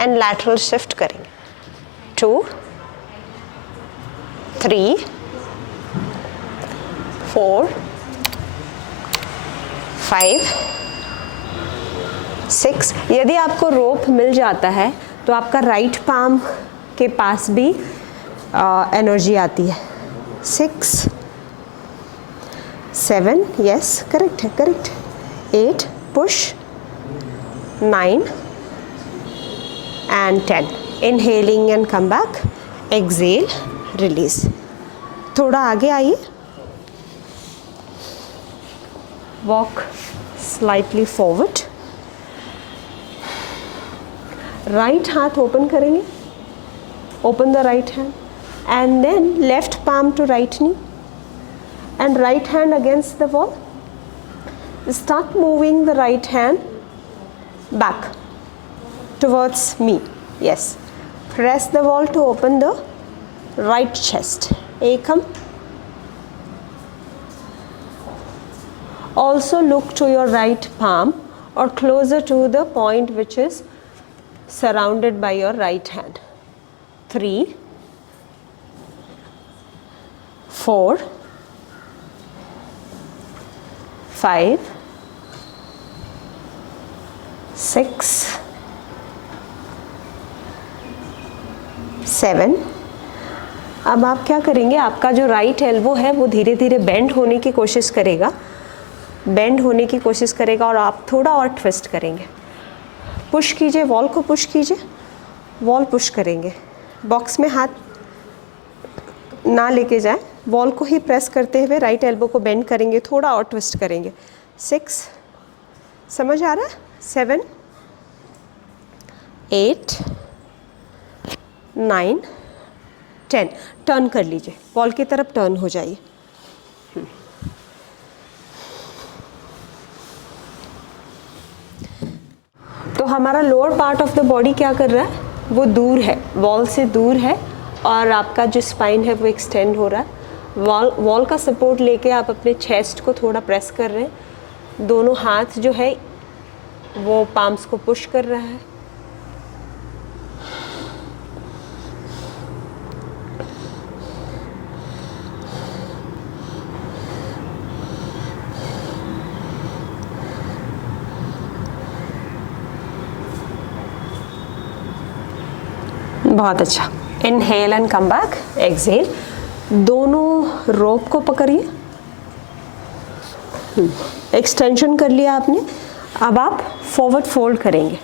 And lateral shift करेंगे. 2 3 4 5 6. यदि आपको रोप मिल जाता है तो आपका राइट पाम के पास भी एनर्जी आती है. 6 7, यस करेक्ट है, correct. 8 push. 9 and 10. Inhaling and come back. Exhale, release. थोड़ा आगे आइए. Walk slightly forward. Right हाथ open करेंगे. Open the right hand. And then left palm to right knee. And right hand against the wall. Start moving the right hand back towards me. Yes. Press the wall to open the right chest. Ekam. Also look to your right palm or closer to the point which is surrounded by your right hand. 3 4 5 6 7. अब आप क्या करेंगे, आपका जो right elbow है वो धीरे धीरे बेंड होने की कोशिश करेगा, और आप थोड़ा और ट्विस्ट करेंगे. पुश कीजिए, वॉल को पुश कीजिए, वॉल पुश करेंगे. बॉक्स में हाथ ना लेके जाए, वॉल को ही प्रेस करते हुए राइट एल्बो को बेंड करेंगे, थोड़ा और ट्विस्ट करेंगे. 6, समझ आ रहा है? 7 8 9 10. टर्न कर लीजिए, वॉल की तरफ टर्न हो जाइए. तो हमारा lower part of the body क्या कर रहा है, वो दूर है, वॉल से दूर है, और आपका जो स्पाइन है वो एक्सटेंड हो रहा है. वॉल का सपोर्ट लेके आप अपने चेस्ट को थोड़ा प्रेस कर रहे हैं. दोनों हाथ जो है वो पाम्स को पुश कर रहा है. बहुत अच्छा. Inhale and come back. Exhale. दोनों रोप को पकड़िए. एक्सटेंशन कर लिया आपने. अब आप फॉरवर्ड फोल्ड करेंगे,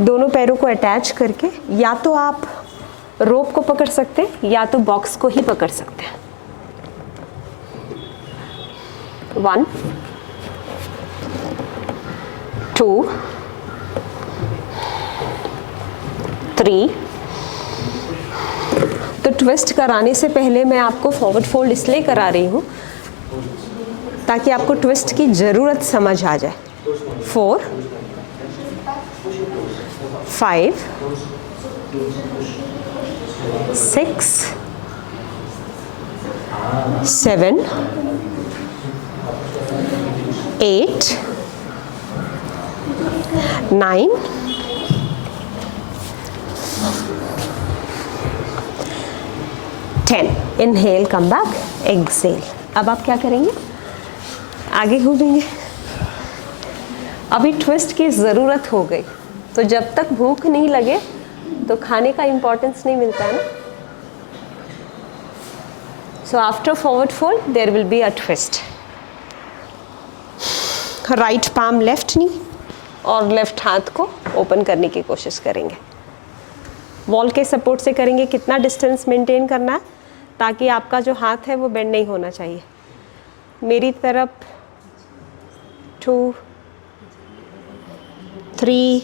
दोनों पैरों को अटैच करके. या तो आप रोप को पकड़ सकते हैं या तो बॉक्स को ही पकड़ सकते हैं. 1 2 3. तो ट्विस्ट कराने से पहले मैं आपको फॉरवर्ड फोल्ड इसलिए करा रही हूँ ताकि आपको ट्विस्ट की ज़रूरत समझ आ जाए. 4 5 6 7 8 9 10. Inhale come back. एक्सहेल. अब आप क्या करेंगे, आगे घूमेंगे. अभी ट्विस्ट की ज़रूरत हो गई, तो जब तक भूख नहीं लगे तो खाने का इम्पोर्टेंस नहीं मिलता है ना. So after forward fold there will be a twist. Right palm left knee और लेफ्ट हाथ को ओपन करने की कोशिश करेंगे. वॉल के सपोर्ट से करेंगे. कितना डिस्टेंस मेंटेन करना है ताकि आपका जो हाथ है वो बेंड नहीं होना चाहिए. मेरी तरफ 2 3.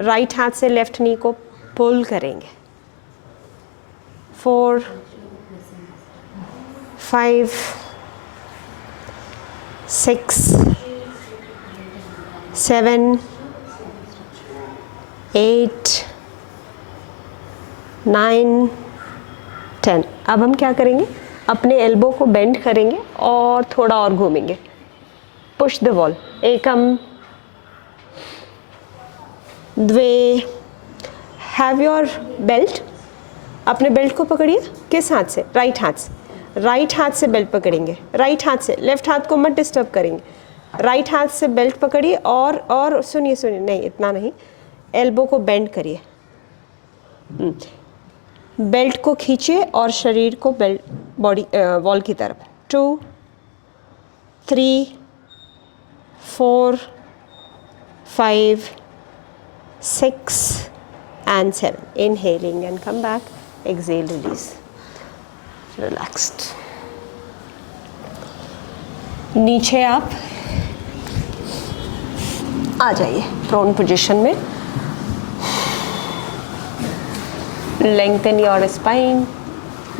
राइट हाथ से लेफ्ट नी को पुल करेंगे. 4 5 6 7 8 9 10. अब हम क्या करेंगे, अपने एल्बो को बेंड करेंगे और थोड़ा और घूमेंगे. Push the wall. एकम द्वे हैव योर बेल्ट, अपने बेल्ट को पकड़िए, किस हाथ से? राइट हाथ से। राइट हाथ से बेल्ट पकड़ेंगे, राइट हाथ से, लेफ्ट हाथ को मत डिस्टर्ब करेंगे। राइट हाथ से बेल्ट पकड़िए और सुनिए सुनिए, नहीं इतना नहीं, एल्बो को बेंड करिए, बेल्ट को खींचिए और शरीर को बेल्ट बॉडी वॉल की तरफ। 2 3 4 5 6 and 7. Inhaling and come back. Exhale, release. Relaxed. नीचे आप आ जाइए प्रोन पोजीशन में। Lengthen your spine.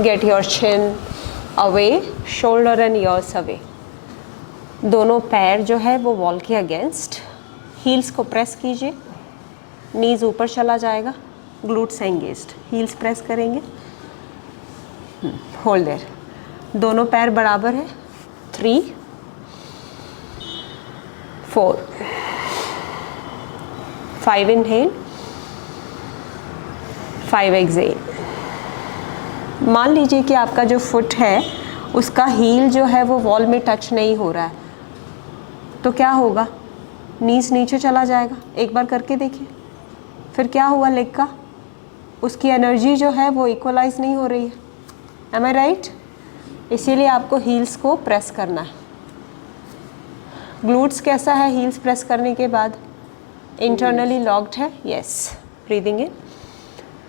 Get your chin away, shoulder and ears away. दोनों पैर जो है वो वॉल के अगेंस्ट, हील्स को प्रेस कीजिए, नीज ऊपर चला जाएगा, ग्लूट्स एंगेज्ड, हील्स प्रेस करेंगे, होल्ड देयर, दोनों पैर बराबर है। 3 4 5 इनहेल, 5 एक्सहेल। मान लीजिए कि आपका जो फुट है उसका हील जो है वो वॉल में टच नहीं हो रहा है, तो क्या होगा? नीज नीचे चला जाएगा। एक बार करके देखिए, फिर क्या हुआ लेग का? उसकी एनर्जी जो है वो इक्वलाइज नहीं हो रही है। एम आई राइट? इसीलिए आपको हील्स को प्रेस करना है। ग्लूट्स कैसा है हील्स प्रेस करने के बाद? इंटरनली लॉक्ड है। Yes, breathing in.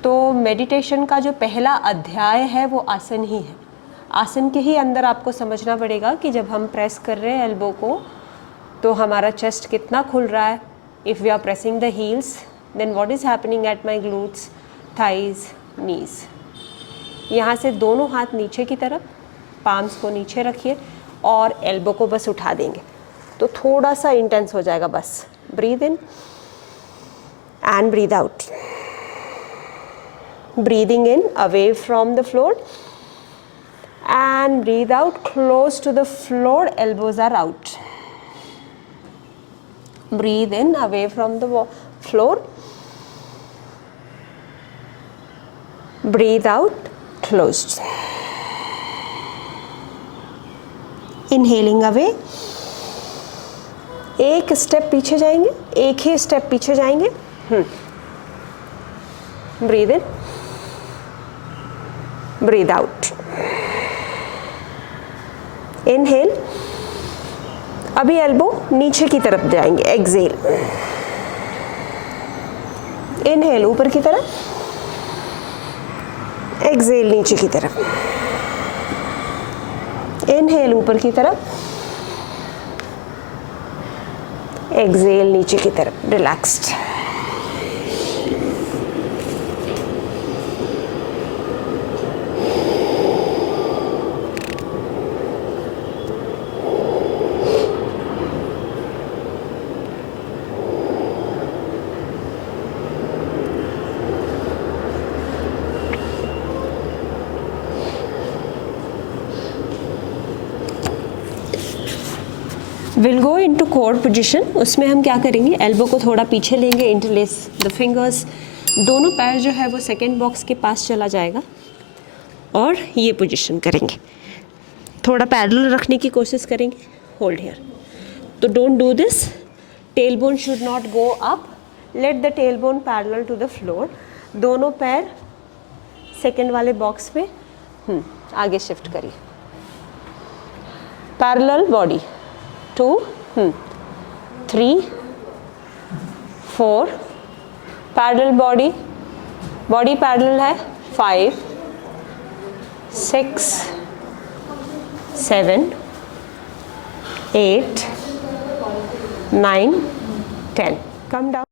तो मेडिटेशन का जो पहला अध्याय है वो आसन ही है। आसन के ही अंदर आपको समझना पड़ेगा कि जब हम प्रेस कर रहे हैं एल्बो को तो हमारा चेस्ट कितना खुल रहा है। If we are pressing the heels then what is happening at my glutes, thighs, knees. यहाँ से दोनों हाथ नीचे की तरफ, पाम्स को नीचे रखिए और एल्बो को बस उठा देंगे तो थोड़ा सा इंटेंस हो जाएगा। बस breathe in and breathe out. Breathing in away from the floor and breathe out close to the floor, elbows are out. Breathe in away from the floor, breathe out closed. Inhaling away, एक step पीछे जाएंगे, एक ही step पीछे जाएंगे। Breathe in, breathe out. Inhale, अभी elbow नीचे की तरफ जाएंगे, एक्सहेल। इनहेल ऊपर की तरफ, एक्सहेल नीचे की तरफ। इनहेल ऊपर की तरफ, एक्सहेल नीचे की तरफ। Relaxed. Will go into cord position. उसमें हम क्या करेंगे, एल्बो को थोड़ा पीछे लेंगे, इंटरलेस द फिंगर्स, दोनों पैर जो है वो सेकेंड बॉक्स के पास चला जाएगा और ये पोजीशन करेंगे। थोड़ा पैरेलल रखने की कोशिश करेंगे, होल्ड हियर। तो don't do this, tail bone should not go up, let the tail bone parallel to the floor. दोनों पैर सेकेंड वाले बॉक्स में आगे शिफ्ट करिए, parallel body. 2 3 4 parallel body, body parallel है। 5 6 7 8 9 10। Come down.